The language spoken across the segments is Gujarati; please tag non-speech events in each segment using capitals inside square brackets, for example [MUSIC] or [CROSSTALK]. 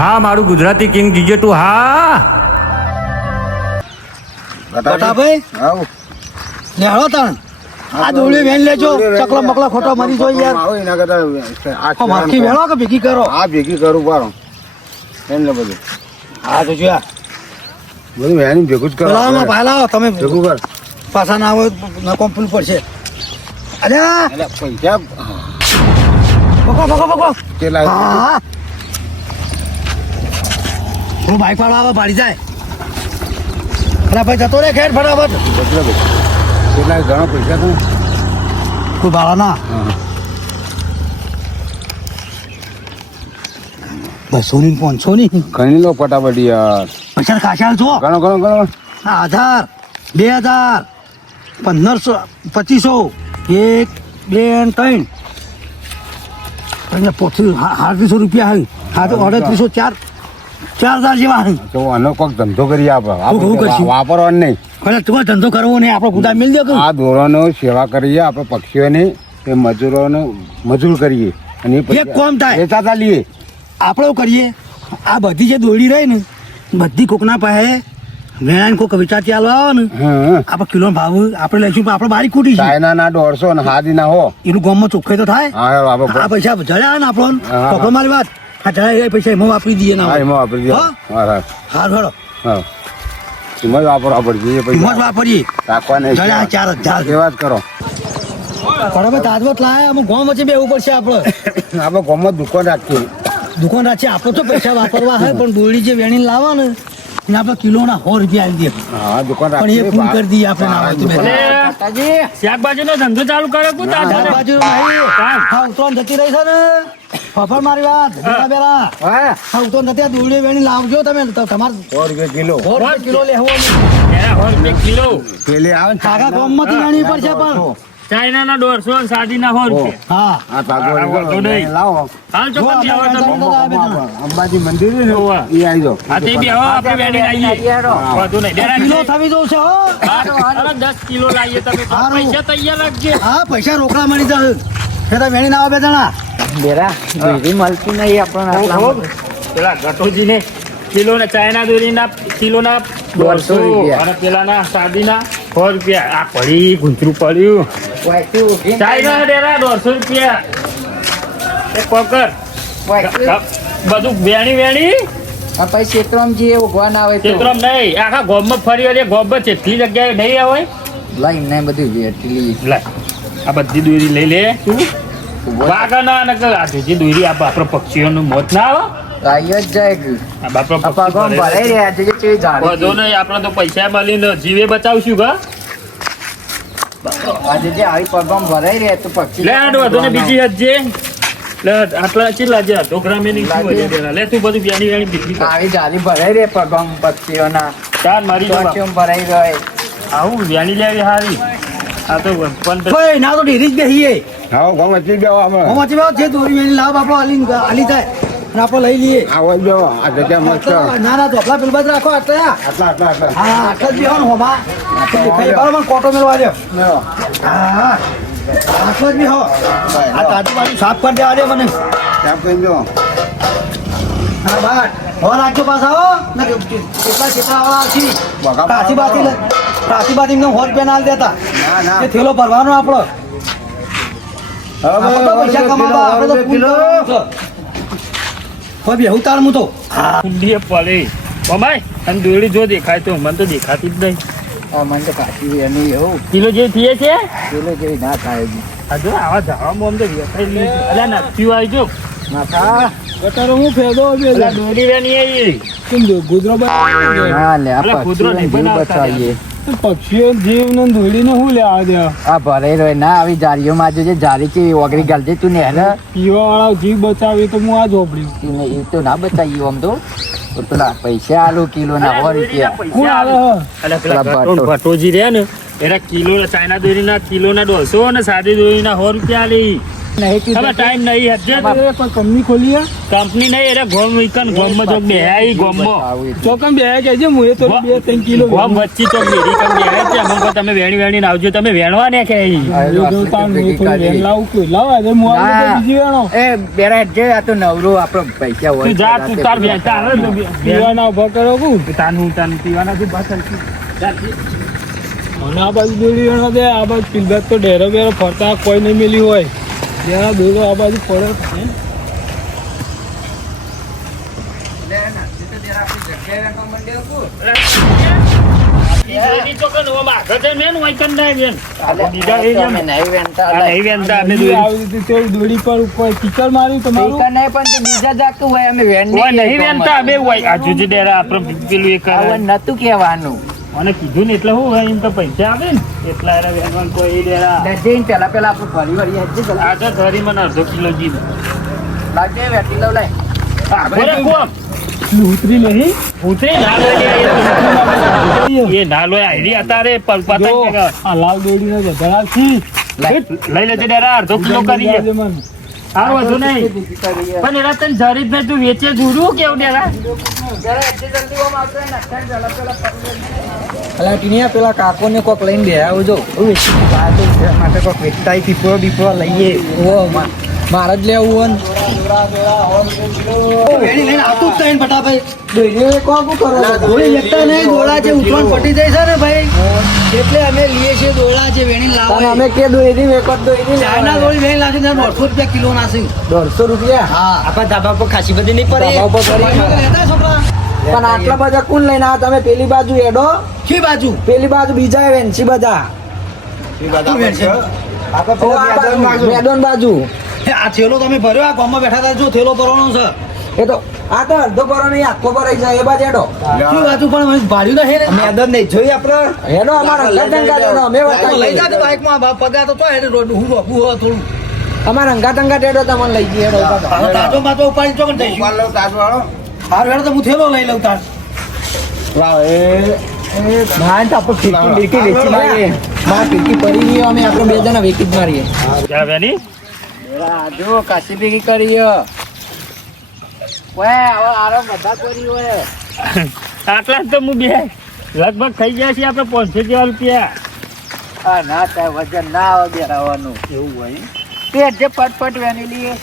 હા મારું ગુજરાતી કિંગ જીજે તું હા. બટાભાઈ આવું. નેહળો તાણ. આ દોડી વેન લેજો. ચકલા મકલા ખોટો મરી જો યાર. આવો એના કરતા આ માખી વેળો કે ભેગી કરો? આ ભેગી કરું પાડો એમને બધું. હા તો જોયા. બધું વેણી ભેગું જ કરો. લાવો ભાઈ લાવો. તમે ભેગું કર. પાછા ના હોય નકો પુલ પડશે. અરે એટલે પૈસા પકડો પકડો પકડો કે હા. હું બાઈક વાળો આવે ભાડી જાય. અલા ભાઈ જતો રે ઘેર ફટાફટ. કેટલા ઘણા પૈસા તું કોઈ ભાડા ના? બસો ની પાંચસો ની ગણી લો ફટાફટ યાર. પૈસા ખાસા છો ઘણો ઘણો ઘણો આધાર બે હજાર પંદરસો પચીસો એક બે ત્રણ. પોથી સાડત્રીસો રૂપિયા હોય. હા તો અડત્રીસો ચાર. ચાર ચાર જેવા તો આનો કોઈક ધંધો કરી આપે. વાપરવાનો નહીં. ભલે તું ધંધો કરવો નહીં આપણે ગુદા મિલ દે આ દોરોનો સેવા કરીએ આપણે પક્ષીઓની એ મજૂરોને મજૂર કરીએ. અને એક કોમ થાય. વેચાતા લઈએ આપણે એવું કરીએ આ બધી જે દોડી રહી ને બધી કોકના પાસે વેણાને કોક વિચારતી આલો આવે ને. આપણે કિલો ભાવ આપણે લઈશું પણ આપણે બારી ખૂટી છે. ચાઇના ના દોઢસો ને હાદી ના હો. એનું ગામમાં ચોખ્ખાઈ તો થાય. આ પૈસા જડ્યા ને આપણો. મારી વાત. આ જડ્યા પૈસા એમાં વાપરી દઈએ ના એમાં વાપરી દે હા? હા હા. હાર હેડો હા. એમાં વાપરો વાપરવા પડશે એ એમાં જ પૈસા વાપરીએ રાખવા નહીં ચાર હજાર એવા જ. કરો. બરાબર તાજવત લાયા અમે ગામ વચ્ચે બેવું પડશે આપણે. [COUGHS] આપણે ગામમાં દુકાન રાખીએ. દુકાન રાખીએ આપણે તો પૈસા વાપરવા હોય પણ દોડી જે વેણી લાવવા ને એને આપણે કિલોના સો રૂપિયા આવી દે. પણ એ રાખીએ કરી દઈએ આપણે ના હોય તો શાકભાજી નો ધંધો ચાલુ કરે કુ. હા. જતી રહી છે ને. ફફર મારી વાત હા. જતી વેણી લાવજો તમે. તમારે સો રૂપિયા કિલો. સો રૂપિયા કિલો લેવો કિલો. પેલી આવે કાકા ગામમાંથી વેણી પડશે પણ. ચાઇના ના દોઢસો ને સાદી ના સો રૂપિયા. હા. આ નહીં. લાવો. હાલ અંબાજી મંદિર ને? એ આવી જાઓ. હા તે બી આપણે વેણી લાવીએ. વાંધો નહીં. ડેરા કિલો થવી જવું છે હો દસ કિલો લાવીએ તમે. પૈસા તૈયાર રાખજે હા પૈસા રોકડા મળી જાય. ખેતા વેણી ના આવે બે જણા. બેરા દોરી મળતી નહીં આપણને પેલા ઘટોજી ને કિલો ના ચાઇના દોરી ના કિલો ના દોઢસો અને પેલા ના સાદી ના સો રૂપિયા. આ પડી ગુંતરું પડ્યું. ચાઇના ડેરા દોઢસો રૂપિયા. પકડ બધું વેણી વેણી. આ પછી ક્ષેત્રમાં જઈએ ઊભા આવે હોય નહીં. આખા ગોબમાં ફરી વળીએ ગોબમાં જેટલી જગ્યાએ નહીં આવે. લઈને બધું વેટલી લે આ બધી દોરી લઈ લે. તું વાગા ના જે દોરી આ બાપરા પક્ષીઓનું મોત ના આવે? આવી જ જાય આ બાપરા પક્ષી ભરાઈ રહ્યા છે કે વધુ નહીં આપણે તો પૈસા મળીને જીવે બચાવશું કા? આજે જે આવી પગમાં ભરાઈ રહ્યા તો પક્ષી લે આડો વધુ ને બીજી હજે લે આટલા કેટલા છે ઢોકરા મેની શું વધે પેલા લે તું બધું વેણી વેણી બીજી આવી જાડી ભરાઈ રહે પગમ પક્ષીઓના. ચાલ મારી પક્ષીઓ ભરાઈ રહે. આવું વ્યાની લેવી હારી. આ તો ઓય ના તો ડેરી જ બેહીએ. આવો ગામ જ બેહો આપણે હું જે જે દોરી વેણી લાવ આપણો આલી આલી થાય અને આપણે લઈ લઈએ. આવો જ બેહો. આ જગ્યા મસ્ત. ના ના ધોપલા પેલ બાદ રાખો આટલા. આટલા આટલા હા આટલા જ બેહો હોમાં. દેખાય બરાબર કોટો મેળવા દે. હા આટલા જ બેહો. આ તાજુ બાજુ સાફ કરી દેવા દે મને. ત્યાં કઈ બેહો. હા બાટ હો રાખજો પાછા હો. કેટલા કેટલા બગા પ્રાચી બાતી એમને આલ દેતા. ના ના. એ થેલો ભરવાનો આપણો. પૈસા કમાવા આપણે તો ફૂલ કરવાનું છે. કોઈ બી હું તાર હું. તો કુંડીએ પડે કમાય અને દોડી જો દેખાય તો મને તો દેખાતી જ નહીં. મને તો કાચી એની એવું. કિલો જે થઈએ છે? પેલો જેવી ના થાય હજી. આવા ધાવામાં આમ તો વેચાઈ લે અલ્યા નથી આવી જો. ના થા. અલ્યા દોરી વેણી આવી હા લે આ અલા, નહીં બનાવતા બચાવીએ. પક્ષીઓ જીવ ને શું લેવા દે આ ભરાઈ રહ્યો ના આવી જારીઓમાં જોજે જારી કેવી ઓગળી ગાલજે તું ને હેને પીવા વાળા જીવ બચાવી તો હું આ ઝોપડ્યું તું ને એ તો ના બચાવી આમ તો. તો પેલા પૈસા આલુ કિલો ના હો રૂપિયા. કોણ હ? પેલા. ભટોજી રહ્યા ને એના કિલો ચાઇના દોરીના કિલોના દોઢસો અને સાદી દોરીના સો રૂપિયા લે નહીં કીધું હવે ટાઈમ નહીં હજે કોઈ કંપની ખોલી કંપની નહીં એટલે ગોમ વિકન ગોમમાં ચોક બેહાઈ ગોમમાં. ચોકમ બે કહેજે હું એ તો બે ત્રણ કિલો ગોમ વચ્ચે ચોક બેરી કમ બેહાઈ છે અમુક તમે વેણી વેણી આવજો તમે વેણવા ને કે અહીં. એ જો તાન હું થોડું વેણ લાવું કોઈ. લાવો આજે હું આવું તો ના. બીજી વેણો. એ બેરા જે આ તો નવરો આપણો પૈસા હોય તું જા તું તાર વેણ તાર હવે તો બે- પીવાના ઊભા કરો કું તાનું તાનું પીવાના તું બસ. મને આ બાજુ દોડી વેણો દે આ બાજુ પીલબાગ તો ડેરો બેરો ફરતા કોઈ નહીં મેલી હોય. જ્યાં દોડો આ બાજુ પડે હે? દોરી ચોક જ ઓમ આગળ છે ને, ઓય કન ના વેણ. બીજા એરિયામાં. નહીં વેણતા આ નહીં વેણતા અમે બીજી દોરી. આવી રીતે તે દોડી પર ઉપર કિચડ માર્યું તમારું નહીં પણ બીજા જાગતું હોય અમે વેન નહીં અમે ઓય આજુ જે ડેરા આપણે પેલું એક નતું કહેવાનું મને કીધું ને એટલે હું એમ તો પૈસા આવે ને. એટલા એરા વેનવાન કોઈ એ ડેરા. જઈને પેલા પેલા આપણે ફરી વળી હજી પેલા? આગળ ધરી મને અડધો કિલો જી લાગે વેટી લઉં લાય. બોલે કોમ? ઉતરી નહીં? ઉતરી ના લો. એ ના લો આઈડી અત્યારે પ- પતંગ જો, ચગાવે. આ લાલ દોડીનો વધારા છી લઈ લેજે ડેરા અડધો કિલો કરી મને. વધુ નહીં. પણ એરા તને જરી જ તું વેચે જુરું કેવું ડેરા અલા ટીનિયા પેલા કાકો ને કોક લઈને બે આવજો માટે કોક વેચતાય પીપળો બીપળો લઈએ. ઓ મારે જ લેવું વેણી લઈને આવતું જ થાય ને બટાભાઈ હોય કોણ કરો? દોડી લેતા નહીં ગોળા જે ઉતરણ પટી જાય છે ને ભાઈ. એટલે અમે લઈએ છીએ દોડા જે વેણી લાવવા અમે કે દોરી વેકટ દોરી ચાઇના દોડી વેણી લાવશે ને દોઢસો રૂપિયા કિલો નાસી દોઢસો રૂપિયા? હા. આપણા ધાબા પર ખાસી બધી નહીં પડે. લેતા છોકરા. પણ આટલા બધા કોણ લઈને આ તમે પેલી બાજુ એડો કી બાજુ? પેલી બાજુ બીજા વેન્સી બધા. મેદાન બાજુ આ થેલો તમે ભર્યો આ ગામમાં બેઠા હતા જો થેલો ભરવાનો છે. એ તો આ તો અડધો ભરો નહીં આખો ભરાઈ જાય એ બાજુ એડો શું બાજુ પણ અમે ભાડ્યું નહીં ને મેદાન નહીં જોઈ આપણે. એનો અમારા અંગાતંગા અમે લઈ જા બતાવીએ. બાઈકમાં પગા તો તો હેડે રોડ હું રોકું હો થોડું. અમારા અંગા તંગા ટેડો તમને લઈ જઈએ એડો તાજો માં તાજો માજો ઉપાડી ચોકન થઈશું હારું હેડો તો હું થેલો લઈ લઉં તાર ના તો આપણે ફીરકી બીરકી વેચી મારીએ. મારા ફીરકી પડી ગઈ અમે આપણે બે જણા જ મારીએ. ક્યાં વેની જો કાશી ભેગી કરીએ ઓય હવે આરો બધા કરી હોય આટલા તો હું બે લગભગ થઈ ગયા છે આપણે પાંચસો જેવા રૂપિયા. આ ના થાય વજન ના આવે બેરાવાનું. એવું હોય તે જે પટપટ વેની લઈએ.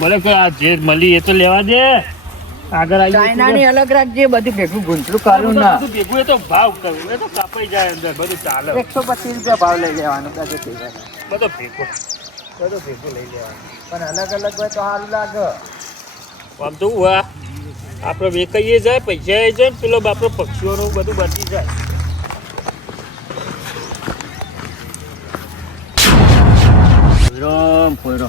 ભલે કોઈ આ જે મળી એ તો લેવા દે. આગળ આવી ચાઇનાની અલગ રાખજે બધું ભેગું ગુંચરું કરું ના. બધું ભેગું એ તો ભાવ કરું. એ તો કાપાઈ જાય અંદર બધું ચાલે. એકસો પચીસ રૂપિયા ભાવ લઈ લેવાનો બધું ભેગા. બધો ભેગો બધો લઈ લેવાનું. પણ અલગ અલગ હોય તો સારું લાગે. આમ તો હું આપણે વેકાઈએ જાય પૈસા એ જાય પેલો બાપરો પક્ષીઓનું બધું બચી જાય. પોયરો પોયરો.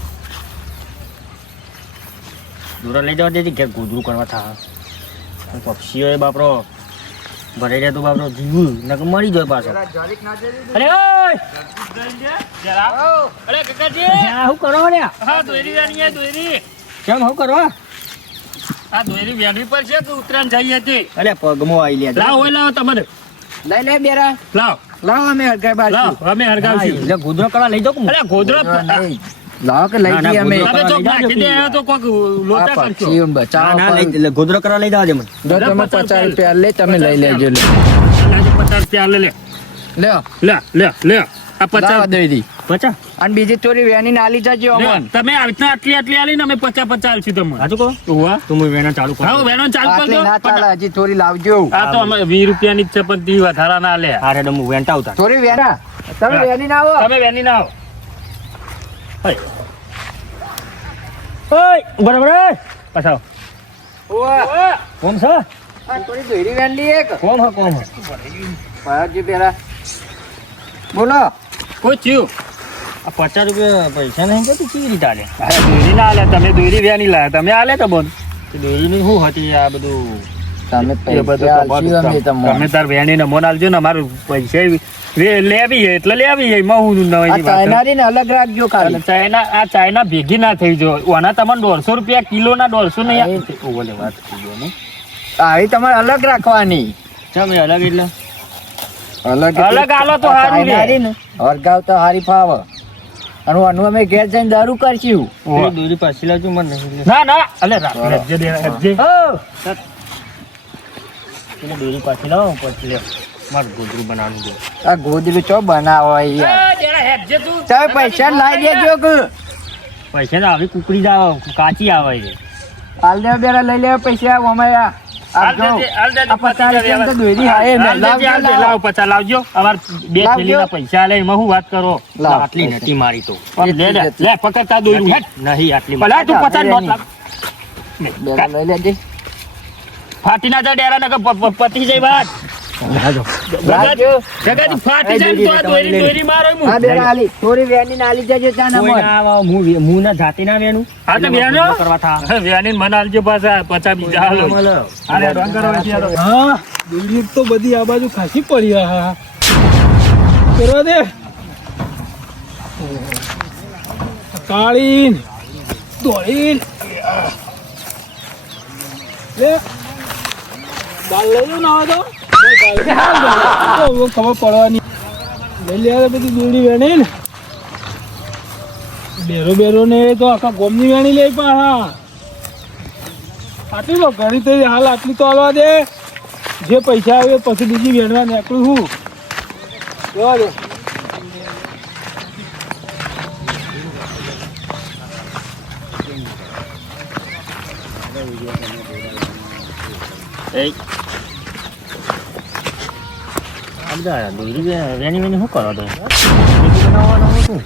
દૂર લઈ જવા દેજે ઘેર ગોદરું કરવા થાય પક્ષીઓ એ બાપરો ભરાઈ જાય તો બાપરો જીવું નકર મરી જાય પાછો. અરે ઓય! અરે કાકાજી શું કરો ને? હા દોરી વેણી આ દોરી કેમ હું કરો? આ દોરી વેણવી પડશે કે ઉતરાણ જઈ હતી. અરે પગમો આવી લે લાવ ઓય લાવ તમારે. લઈ લે બેરા. લાવ. લાવ અમે હરગાઈ બાજુ લાવ અમે હરગાવશું એટલે ગોધરો કરવા લઈ જાવ અરે ગોદરો લાવ કે લઈ જઈએ અમે. તમે ચોક નાખી દે તો. કોક લોટા આ કરશો. પક્ષી બચાવ ગોદરો કરવા લઈ જવા મને. જો તમે પચાસ રૂપિયા લે તમે લઈ લેજો. લે લાજો પચાસ રૂપિયા લે લે. લ્યો લે લે લે. આ પચાસ લાવા દઈ દી. પચાસ? અને બીજી ચોરી વેની નાલી જજો અમન. તમે આવી આટલી આટલી આલી ને અમે પચાસ પચાસ આલશું તમને. કહો? ઉવા તું હું વેણા ચાલુ કર હા વેણો ચાલુ આટલી ના ચાલે હજી ચોરી લાવજો. આ તો અમે વીસ રૂપિયાની ની ચપટી વધારા ના લે. હારે તો વેંટા આવતા. થોડી વેના તમે. વેની ના આવો. તમે વેની ના આવો. ઓય. ઓય બરાબર પાછા ઓવા. કોમ છે આ થોડી દોરી વેન એક કોમ હા કોમ પેલા બોલો આ પચાસ રૂપિયા પૈસા નહીં કે તું કેવી રીતે આલે દોરી ના આલે તમે દોરી નહીં લાયા તમે આલે તો બોન દોરીની શું હતી આ બધું તમે પૈસા તમે તાર વેણી ને મોન આલજો ને અમારું પૈસા લેવી છે એટલે લેવી છે એમાં હું આ નવાઈની વાત. છે. ચાઇનારી ને અલગ રાખજો અને ખાલી ચાઇના આ ચાઇના ભેગી ના થઈ જો. ઓના તમને દોઢસો રૂપિયા કિલો ના દોઢસો નહીં ઓ વાત થઈ ને. આવી તમારે અલગ રાખવાની. અલગ એટલે? અલગ અલગ આલો તો હારી ને હરગાવ તો હારી ફાવ. અને આનું અમે ઘેર જઈને દારૂ કરશું. દોરી પાછી લાવજો મને ના ના. અલે રાખ દે હેડજે હો. દોરી પાછી લાવો પછી લે. મારે ગોદરું બનાવવાનું છે. આ ગોદરું ચો બનાવો યાર? તમે પૈસા લાવી દેજો કે પૈસા તો આવી કુકડી જ આવે કાચી આવે છે. હાલ દે બેરા લઈ લેવા પૈસા અમે આ પૈસા હું વાત કરો? આટલી નથી મારી તો. લે લે જ હતી. લે પકડતા દોર્યું હેટ. નહીં આટલી તું પચાસ પચાસ નોટ લઈ લેજે. ફાટી ના જાય ડેરા પતી જાય વાત. તો આ દોરી દોરી મારો હું. આ બેરા આલી થોડી વેની ના આલી જજો ત્યાં કોઈ નંબર ના આવે, હું વે- હું ના જાતી ના વેણું હા તો એટલે વેણો? ગોદરું કરવા થા. વ્યાની મને આલજો પાછા પચાસ બીજા હાલો. મળે. અરે રંગ કરવા છે યાર. હા. દોરી તો બધી આ બાજુ ખાસી પડી હા કરવા દે. કાળીન દોડીન લે. લઈ લો ના તો ખબર પડવાની લઈ લે બધી દોડી વેણી ને બેરો બેરો ને તો આખા ગોમની વેણી લે પણ હા આટલી તો ઘણી થઈ હાલ આટલી તો હાલવા દે જે પૈસા આવે પછી બીજી વેણવા નીકળું હું જોવા દે એ. બધા દોરી વેણી વેણી શું કરો તો દોરી શું?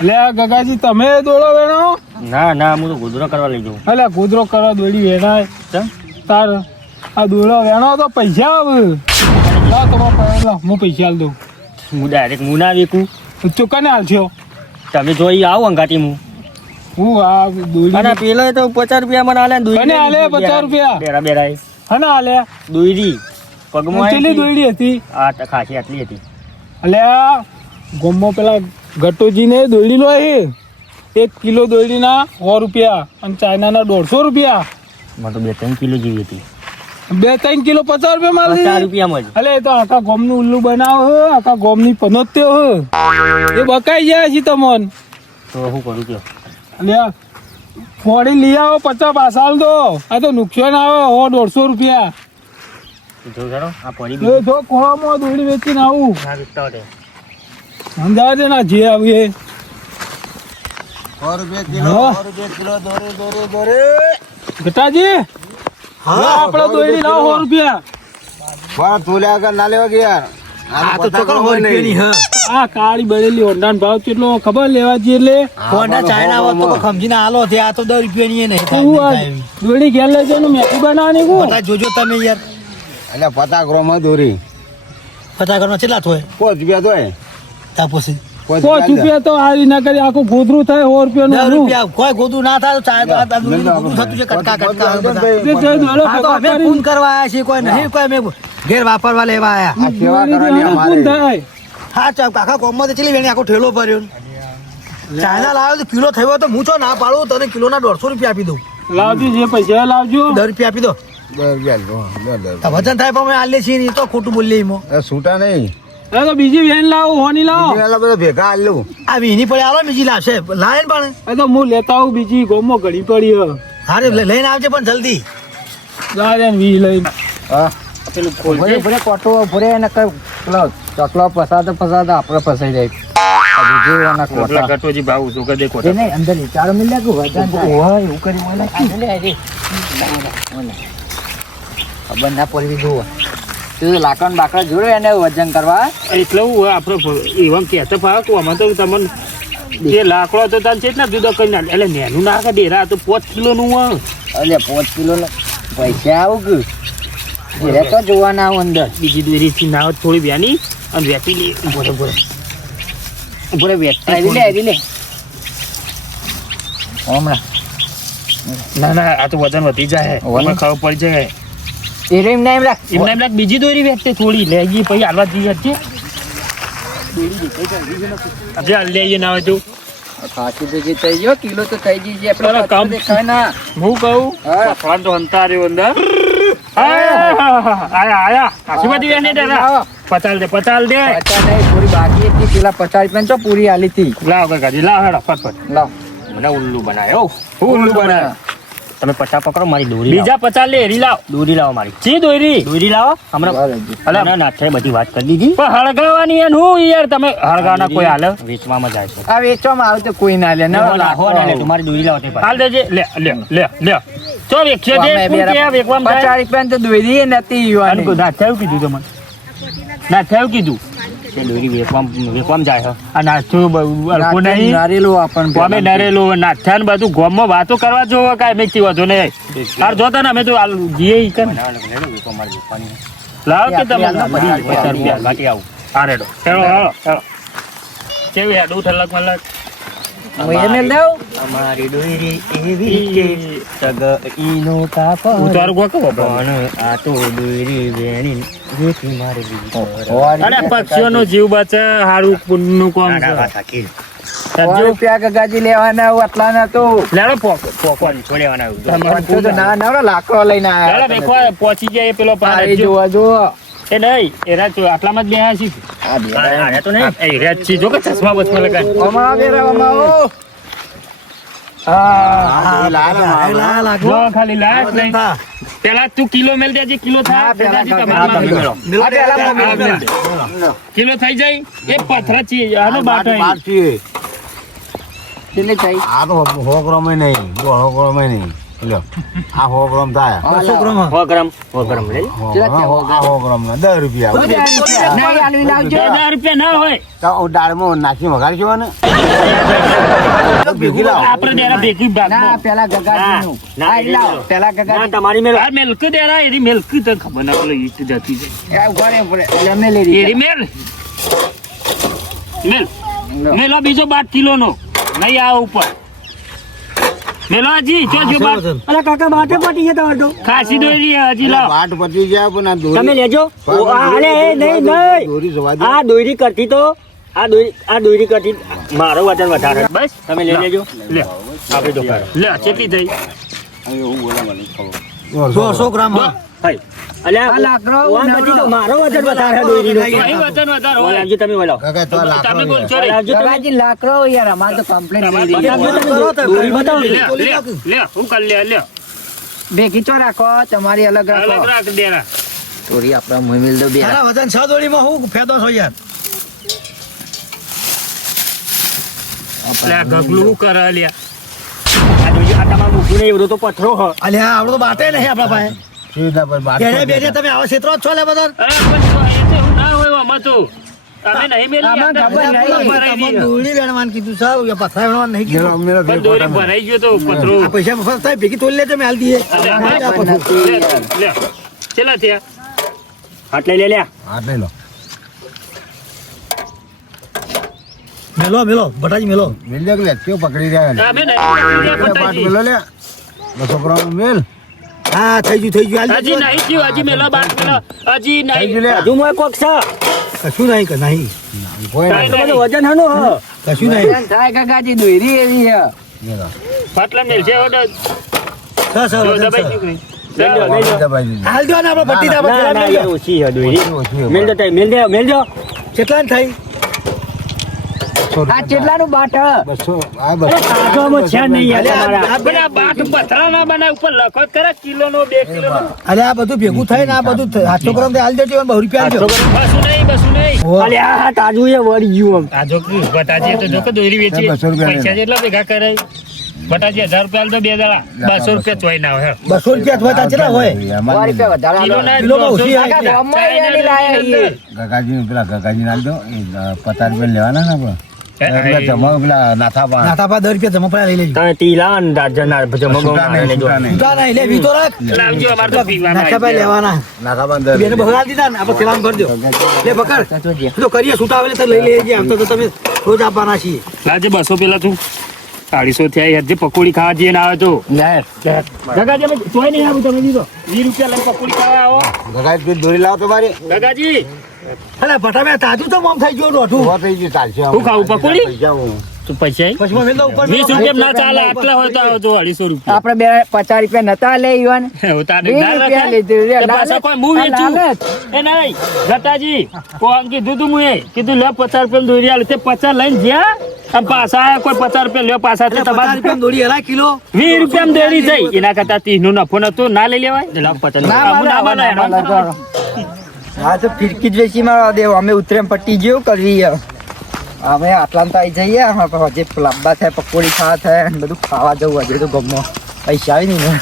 એટલે ગગાજી તમે દોડો વેણો? ના ના હું તો ગુદરો કરવા લઈ જાઉં. એટલે ગુદરો કરવા દોડી વેણાય? તાર આ દોડો વેણો તો પૈસા આવે. તમારા હું પૈસા આલ દઉં. હું ડાયરેક્ટ હું ના વેકું. ચોક્કને હાલશો તમે જોઈ આવો અંગાટી હું. હું આ અને દોડી પેલો તો પચાસ રૂપિયા મને હાલે દોડી હાલે પચાસ રૂપિયા? બેરા બેરા હા ના હાલે દોરી પગમાં કેટલી આવી હતી. આ ખાસી આટલી હતી. એટલે આ ગોમમાં પેલા ગટોજીને દોડી લો એક કિલો દોડીના સો રૂપિયા અને ચાઇનાના દોઢસો રૂપિયા. મને તો બે ત્રણ કિલો જેવી હતી. બે ત્રણ કિલો પચાસ રૂપિયા મારે મારી રૂપિયામાં જ. અલે એ તો આખા ગોમનું ઉલ્લુ બનાવો હો આખા ગોમની પનોત્યો હો. એ બકાઈ જાય છે તમોન. તો શું કરું કયો? એટલે આ ફોડી લઈ આવો પચાસ પાસાલ દો. આ તો નુકસાન આવે હો દોઢસો રૂપિયા. જો જાણો આ પડી એ જો કોળામાં દોડી વેચીને આવું. ના વિકતા હોય સમજાવે છે જે આવીએ સો હા. સો રૂપિયા કિલો દોરે દોરે દોરે. ગટાજી હા આપણે દોડી લાવો સો રૂપિયા. પણ તોલ્યા આગળ ના લેવા ગયા. આ તો ચોકડ હોય નહીં. આ કાળી બળેલી ઓંડા ભાવ કેટલો ખબર લેવા જઈએ એટલે હોન્ડા ચાઇના આવત તો સમજીને હાલો છે આ તો દસ રૂપિયા ની હું આ દોડી ઘેર લેજો જઈને મેથી બનાવવાની જોજો તમે યાર. એટલે પતાગ્રોમાં દોરી. ફટાકડમાં કેટલા થોય પાંચ રૂપિયા તો હે. પછી. પાંચ રૂપિયા તો આ રીતના કરી આખું ગોદરું થાય સો દસ રૂપિયા કોઈ ગોતું ના થાય ગોતું થતું છે કટકા કટકા અમે ફોન કરવા આયા છીએ કોઈ નહીં કોઈ અમે ઘેર વાપરવા લેવા આયા આ સેવા કરવાની કોણ અમારે. થાય. હા ચાલ કાકા કોમમાં ચલી વેણી આખો ઠેલો ભર્યો ચાઇના લાવ્યો તો કિલો થયો તો હું છો ના પાડું તને કિલોના દોઢસો રૂપિયા આપી દઉં. લાવજો જે પૈસા લાવજો. દસ રૂપિયા આપી દો. વજન થાય પણ અમે આલીએ છીએ નહીં તો ખોટું બોલીએ એમાં એ છૂટા નહીં એ તો બીજી વેન લાવો હોની લાવો પેલા બધા ભેગા આલ્યું આ વીની પડે આલો બીજી લાવશે લાવે ને પણ એ તો હું લેતા આવું બીજી ગોમો ઘડી પડી હારે લઈને આવજે પણ જલ્દી લાવે ને વી લઈને હા પેલું ભૂરે ખોલજે કોટો ભરે એને કઈ પેલો ચકલો ફસાતો ફસાતો આપણે ફસાઈ જાય અંદર વિચારો મિલ્યા કે વજન થાય એવું કરી મને આ લે રે ખબર ના પડવી જુઓ. તું લાકડ બાકડ જોડે એને વજન કરવા? એટલે હું આપણે એવા કહેતા ફાવે કે આમાં તો તમને જે લાકડો તો તને છે ને જુદો કરી નાખે. એટલે નેનું નાખે ડેરા તો પાંચ કિલો નું હોય. એટલે પાંચ કિલો પૈસા આવું ગયું ડેરા તો જોવાના આવું અંદર. બીજી દોરી થી ના થોડી વ્યાની અને વેચી લે બોલે બોલે ઉપર વેચતા આવી લે આવી લે હમણાં. ના ના આ તો વજન વધી જાય. ખબર પડી જાય. એ રેમ ના એમ રાખ. એમને એમ રાખ બીજી દોરી વેચતે થોડી. લે ગઈ પછી હાલવા જઈએ છે આજે હાલ લઈએ ના હોય તો. ખાસી જે થઈ ગયો કિલો તો થઈ ગઈ છે. આપણે કામ. દેખાય ના હું કહું? હા. તો હંતા રહ્યો અંદર. આયા આયા ડેરા. પચાલ દે પચાલ દે. નહીં પૂરી બાકી હતી. પેલા પચાસ રૂપિયા ચો પૂરી આલી હતી. લાવ કાકાજી લાવ હેડો ફટફટ. લાવ. મને ઉલ્લુ બનાવ્યો ઉલ્લુ બનાવે. તમે પચાસ પકડો મારી દોરી બીજા પચાસ લે એરી લાવ. દોરી લાવો મારી. ચી દોરી? દોરી લાવો? હમણાં અલા. ના નાથે બધી વાત કરી દીધી. પણ હળગાવાની એનું હું યાર તમે હળગાવાના કોઈ હાલે? વેચવામાં જાય છે. આ વેચવામાં આવે તો કોઈ ના લે. ના લાખો ના લે, તમારી દોરી લાવો તે હાલ દેજે. લે લે લે લે. ચો કોણ બેરા વેકવામ પચાસ થાય રૂપિયા તો દોરી નથી યુવાન. યુવાની ના થયું કીધું તમને? ના થયું કીધું? તે દોરી વેચવામાં વેચવામાં જાય આ નાથું બ- નહીં. નારેલું આપણને અમે નરેલું નાથ્યા ને બધું ગોમમાં વાતો કરવા જોવો કાંઈ મેં વધુ નહીં. હાર જોતા ને અમે તો જઈએ ઈ. લાવો કે તમે પચાસ રૂપિયા બાકી આવું. હેડો ઠલક મલક? અમારી દોરી એવી કે સગ કાપડ. ઉતાર ગો કહો આ તો દોરી વેણી વેચી મારે અરે પક્ષીઓનો જીવ બચે હારું પુણ્યનું કોમ છે? રૂપિયા ગગાજી લેવાના તો. લેડો ના લાકડો લઈને આવ્યા પહોંચી જાય પેલો પાર જોવા જુઓ. એ નહીં એ રાત આટલામાં જ બેહા છીએ. આ બે આ- આ નહીં. એ રાત છીએ જો કે ચશ્મા બચમાં લગાય અમારા બેરા હા. નહીં. હા. પેલા તું કિલો મેલ દેજે હા, હા, થઈ જાય એ પથરા છીએ આનો બાટો. થઈ? આ તો સો નહીં દોઢસો નહીં. લ્યો. આ સો ગ્રામ થાય. બસો ગ્રામ. સો ગ્રામ સો ગ્રામ લે. હો, હો, ગ્રામ. ના દસ રૂપિયા ના હોય. તો દાળમાં નાખી વગાડજો ને ભેગી લાવો. આપણે દેરા ભેગું ના પેલા ગગાજી ના, આ લાવ ના, ના, તમારી મેળો. આ મેલ્ક દેરા એરી મેલ્ક તો ખબર ના પડે જતી એરી મેલ? મેલ. મેલો બીજો બાર કિલો નો નહીં આ ઉપર. મેલો હજી જો જો અલા કાકા બાટે પટી ગયા તમારે તો. ખાસી દોરી હજી લાવ. વાટ પતી જાય પણ આ દોરી તમે લેજો. આ, અલે, એ, નહીં નહીં. દોરી આ દોરી કરતી તો આ દોરી આ દોરી કરતી મારો વજન વધારે. બસ. તમે લઈ લેજો. લે. થઈ? ગ્રામ. હા. ભાઈ અલ્યા લાકડો ઓમ પછી તો મારો વજન વધારે વજન વધારે તમે બોલો તમે લાકડો બોલ છે. છો રે. ઓલાવજો તમે. ગગાજી લાકડો યાર અમારે તો કમ્પ્લેન તમારે લઈ લીધી. ઓલાવજો તમે. દોરી બતાવો. લે લે લે હું કર લે લે. ભેગી ચો રાખો તમારી અલગ અલગ રાખો રાખ દેરા થોડી આપણા મોહિલ દો બે. તારા વજન છ દોડીમાં હું ફેદો છો યાર? આપલા ગગલું કરે લે. આ દોરી આ તમારું મૂક્યું નહીં બધો તો પથરો હ. અલ્યા આવડો તો બાટે નહીં આપણા પાસે. બેને. તમે આવા ક્ષેત્રો છો લે બધા? ના હોય આમાં તો. તમે નહીં મેલી વેણવાનું કીધું પથરા વેણવાનું નહીં મેલો- કીધું મેલો દોરી ભરાઈ ગયો તો પથરો પૈસા મફત થાય ભેગી તોડી લેજો મેં હાલ દઈએ. લે, આ લે, પથરું. લે, લે. ચેલા થયા? હાથ લઈ લે લ્યા હાથ લઈ લો. મેલો મેલો. બટાજી મેલો. મેલ દે કે લે, કેવું પકડી રહ્યા. મેલો લે. બસો મેલ. હા થઈ ગયું થઈ ગયું. હજી. નહીં થયું હજી મેલો બાર મેલો હજી થઈ નહીં. હજુ મોય કોક છે. કશું નહીં કે નહીં. કોઈ નહીં. બધું વજન હનો હ. કશું નહીં. વજન થાય કાકાજી દોરી એવી છે. ફાટલા મેલ છે ઓડો છ. છ. હાલ દો ને આપણે પટ્ટી દે, આપણે ના પેલા ના મેલ દો. મેલ દો મેલ દો. કેટલા થઈ આ. બાટ બસો આ બસો. કાગળમાં છે નહીં યાર અલ્યા, તમારા. આ- પણ આ બાટ પથરા ના બનાય ઉપર લખો જ કિલો નો બે કિલો નો અરે આ બધું ભેગું થાય ને આ બધું સાતસો ગ્રામથી હાલ દેજો બહુ રૂપિયા. બસું નહીં બસું નહીં. આ તાજું એ વળી ગયું આમ. તો જો કે દોરી વેચી. પૈસા જેટલા ભેગા કરાય બટાજી હજાર રૂપિયા તો બે દાડા. બસો રૂપિયા ચોઈ ના હોય. બસો રૂપિયા હોય. કેટલા હોય અમારે સો રૂપિયા વધારે કિલો આલો. ના કિલોમાં ઓછી દોઢસો આવે. કાકા, ગામમાં એની લાયા ઈ. ગગાજી પેલા ગગાજી નાખ દો. પચાસ રૂપિયા લેવાના ને આપણે જમા પેલા નાથા નાથાપા દસ રૂપિયા જમા પડ્યા લઈ લેજો. તમે તીલા ને દાજના જમગો છૂટા નહીં, છૂટા નહીં. છૂટા નહીં લે વીતો રાખ. લાવજો અમારે તો પીવાના નાથાપા લેવાના. નાથા પા બેને બગડા દીધા ને આપણે સેવાન કરી લે પકડ. તો કરીએ છૂટા તો લઈ લેજે આમ તો તો તમે રોજ આપવાના છીએ. બસો પેલા તું. અઢીસો થયા યાર જે પકોડી ખાવા જઈએ ને આવે તો. ગગાજી અમે ચોઈ નહીં આવું તમે દીધો. વીસ રૂપિયા લઈને પકોડી ખાવા આવો. ગગાજી દોરી લાવો તમારી. ગગાજી અલે ભટા મેં તાજું તો મોમ થઈ ગયું દોઢું ઊભા થઈ ગયું ચાલશે શું ખાવું, પકોડી? તો પૈસા પછી મેં ઉપર વીસ રૂપિયા ના ચાલે આટલા હોય તો આવો અઢીસો રૂપિયા. આપણે બે પચાસ રૂપિયા નતા લે ઈવન. [LAUGHS] રૂપિયા લીધું રે, તો પાછા લાલચ. કોઈ મું વેચું? એ નહીં ગટાજી કોણ કીધું તું મુએ કીધું લે પચાસ રૂપિયા દોરિયા લે તે પચાસ લઈને જ્યાં? પાસા પાછા કોઈ પચાસ રૂપિયા લ્યો પાછા તે તમારે રૂપિયા દોરી હલાય કિલો? વીસ રૂપિયા દોરી થઈ. એના કરતા ત્રીસનું નફો નતો ના લઈ લેવાય? પચાસ ના હા તો ફિરકી જ વેચી મારવા દેવો અમે ઉતરેમ પટ્ટી જેવું કરવી અમે આટલામાં તો આવી જઈએ તો લાંબા થાય પકોડી ખાવા થાય બધું ખાવા જવું હજે તો ગમો પૈસા આવી નહીં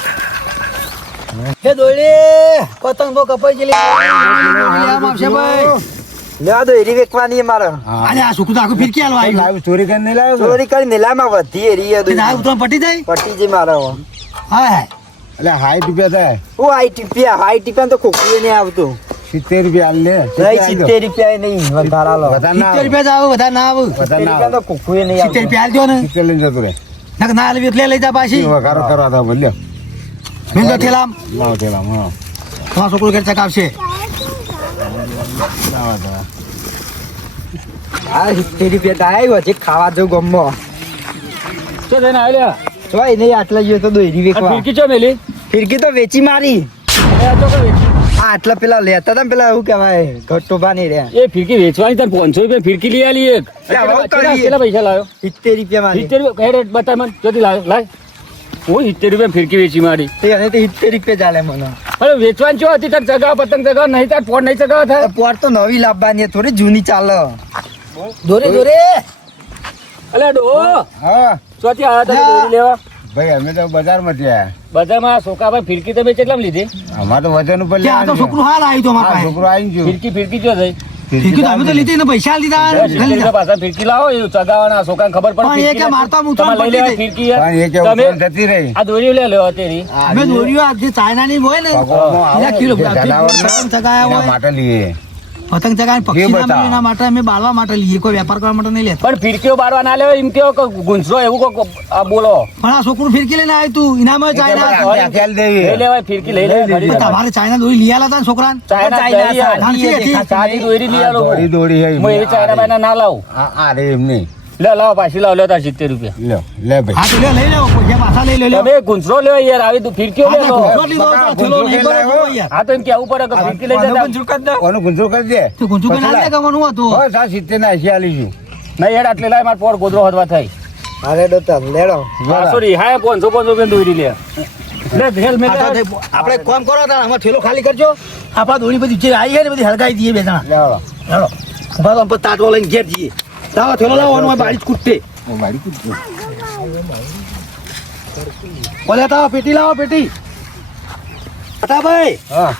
હે દોડી પતંગ તો કપાઈ ગયેલી આવશે ભાઈ લેવા દો એરી મારે અરે આ સુખ તો આખું ફિરકી હાલવા આવ્યું લાવ ચોરી કરીને લાવ ચોરી કરી નીલામાં વધી એરી આ દોરી. ઉતરણ પટી જાય પટ્ટી જે મારે હા એટલે હાઈ ટીપ્યા થાય હું હાઈ ટીપ્યા હાઈ ટીપ્યા તો ખોખીએ નહીં આવતું સિત્તેર રૂપિયા લે નહીં સિત્તેર રૂપિયા નહીં વધારા સિત્તેર રૂપિયા જ આવે વધારે ના આવે. વધારે ના રૂપિયા તો આવે. ખોખુએ નહીં સિત્તેર રૂપિયા હાલજો ને સિત્તેર લઈને જતો રે ના. ના લેવી એટલે લઈ જા પાછી. વઘારો કરવા તો બોલ્યો. મેં તો થેલામ લાવ થેલામ હા. તમારો છોકરો ઘેર ચકાવશે આવશે આ સિત્તેર રૂપિયા તો આવ્યો છે ખાવા જો ગમો. ચો થઈને આવ્યા જોઈ નહીં આટલા જોઈએ તો દોરી આ ફિરકી ચો મેલી? ફિરકી તો વેચી મારી. આટલા પેલા લેતા હતા પેલા શું કેવાય ઘટ્ટોભા નહીં રહ્યા એ ફિરકી વેચવાની તાર પાંચસો રૂપિયા ફિરકી લઈ આલી એક. હવે કેટલા પૈસા લાવ્યો સિત્તેર રૂપિયા સિત્તેર રૂપિયા બતાય મને જોતી લાવ લાય. હું સિત્તેર રૂપિયા ફિરકી વેચી મારી. તે અને તે સિત્તેર રૂપિયા ચાલે મને. અરે વેચવાની ચો હતી? તાર ચગાવ પતંગ ચગાવ નહીં તાર ફોન નહીં ચગાવ થાય? પોટ તો નવી લાવવાની થોડી જૂની ચાલે. દોરે દોરે. અલે ડો. હા. ચોથી આવ્યા તમે દોરી લેવા? ભાઈ અમે તો બજારમાં થયા બધામાં સોકાભાઈ ફિરકી તમે કેટલા લીધી? અમારે તો વજન ઉપર કે તો છોકરું હાલ આવ્યું તો અમારા છોકરો આવી ગયો. ફિરકી ફિરકી જો થઈ? ફિરકી તો અમે તો લીધી ને પૈસા લીધા દસ સિત્તેર રૂપિયા પાછા ફિરકી લાવો એ ચગાવવાના સોકાને ખબર પડે પણ એ ફિરકી કે નથી. મારતા હું લઈ લેવાય ફિરકી યાર. પણ એ કે તમે જતી રહી. આ દોરી લે લો અત્યારે. અમે દોર્યું આ જે ચાઇનાની હોય ને ભગવાનનો બીજા આવો કિલો જે ચગાયા હોય. માટે લઈએ પતંગ ચગાવીને પક્ષી ના મળે એના માટે અમે બાળવા માટે લઈએ કોઈ વેપાર કરવા માટે નહીં લેતા. પણ ફિરકીઓ બારવા ના લેવો એમ કેવો કે ગુંજરો એવું કોક બોલો. પણ આ છોકરું ફિરકી લઈને આવ્યું તું ઇનામ ચાઇના લઈ લેવાય ફિરકી લઈ લેવાય. તમારે ચાઇના દોરી લઈ આલા હતા ને છોકરાને? ચાઇના દોરી લઈ આલો. દોરી દોરી હું એવી ચાઇના બાઈના ના લાવું. આ આ રે એમ નહીં. લે લાવો પાછી લાવો લેતા સિત્તેર રૂપિયા. લ્યો લે ભાઈ. હા તો લે લઈ લેવો પૈસા પાછા લઈ લે લે તમે ગુંજરો લેવા યાર આવી તું ફિરકીઓ હા, લે તો લો તો કરો તો હા તો એમ કેવું પડે કે ફિરકી લઈ જતા? કોનું ગુંજરો કરી દે? તું ગુંજુ કે લે કમનું હતું. બસ સા સિત્તેર ના એસી આલીશું નહીં યાર આટલે લાય માર પોર ગોદરો હદવા થઈ. અરે ડોટર લેડો. સોરી હા પાંચસો પાંચસો રૂપિયા દોરી લે. લે ભેલ મેં આ તો તે- આપણે કોમ કરો તા આમાં થેલો ખાલી કરજો. આપણા દોરી બધી જે આવી છે ને બધી હળગાઈ દઈએ બે જણા. તો તાટવો લઈને ઘેર જઈએ. લાવો চলো দাও আমার বাড়ি কুটতে। મારી કૂદતું. બોલે તાવો પેટી લાવો પેટી ભાઈ હા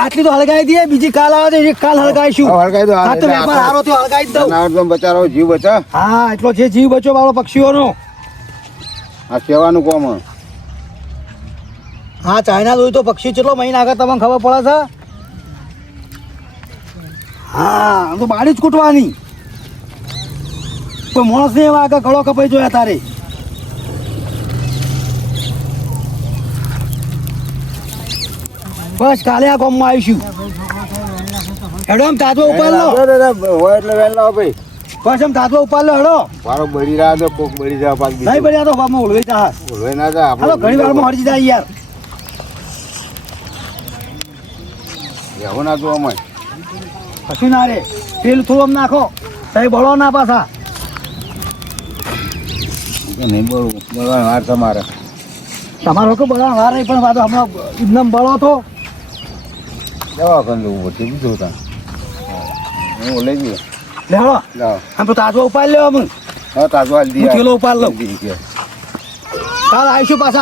આટલી તો હળગાઈ દઈએ બીજી કાલ આવે તો એક કાલ હળગાઈશું હળગાઈ દો. હા તો વેપાર હારો થયો હળગાઈ દઉં જનાવર તો બચારો જીવ બચા હા એટલો છે જીવ બચો વાળો પક્ષીઓનો આ સેવાનું કોમ હા ચાઇના જોયું તો પક્ષી કેટલો મહિના આગળ તમને ખબર પડે છે? હા તો બાળી જ કૂટવાની. કોઈ માણસ ને એવા આગળ ગળો કપાઈ જોયા તારે. બસ કાલે આ ગામમાં આવીશું. હેડો એમ તાજવો ઉપાડ લો. હોય એટલે વહેલા ભાઈ. બસ એમ તાજવો ઉપાડ લો હેડો. મારો બળી રહ્યા તો કોક બળી જાય પાક નહીં બળ્યા તો ગામમાં ઓળવે જા ઓળવે ના જા હાલો ઘણી વારમાં હરજી જાય યાર. એવું ના જોવા મળે. કશું ના રે. તેલ થોડું આમ નાખો. તઈ બળો ના પાછા. કે નહીં બોલવું? બોલવાનું વાર તમારે. તમારો કે બળા વાર નહીં પણ પાછો હમણાં એકદમ બળો તો. દવા કરી લેવું પડશે બીજું હું લઈ ગયો. લાવો? આમ તો તાજો ઉપાડ લેવા હું હા તાજો હાલ થેલો ઉપાડ લઉં. કાલ આવીશું પાછા.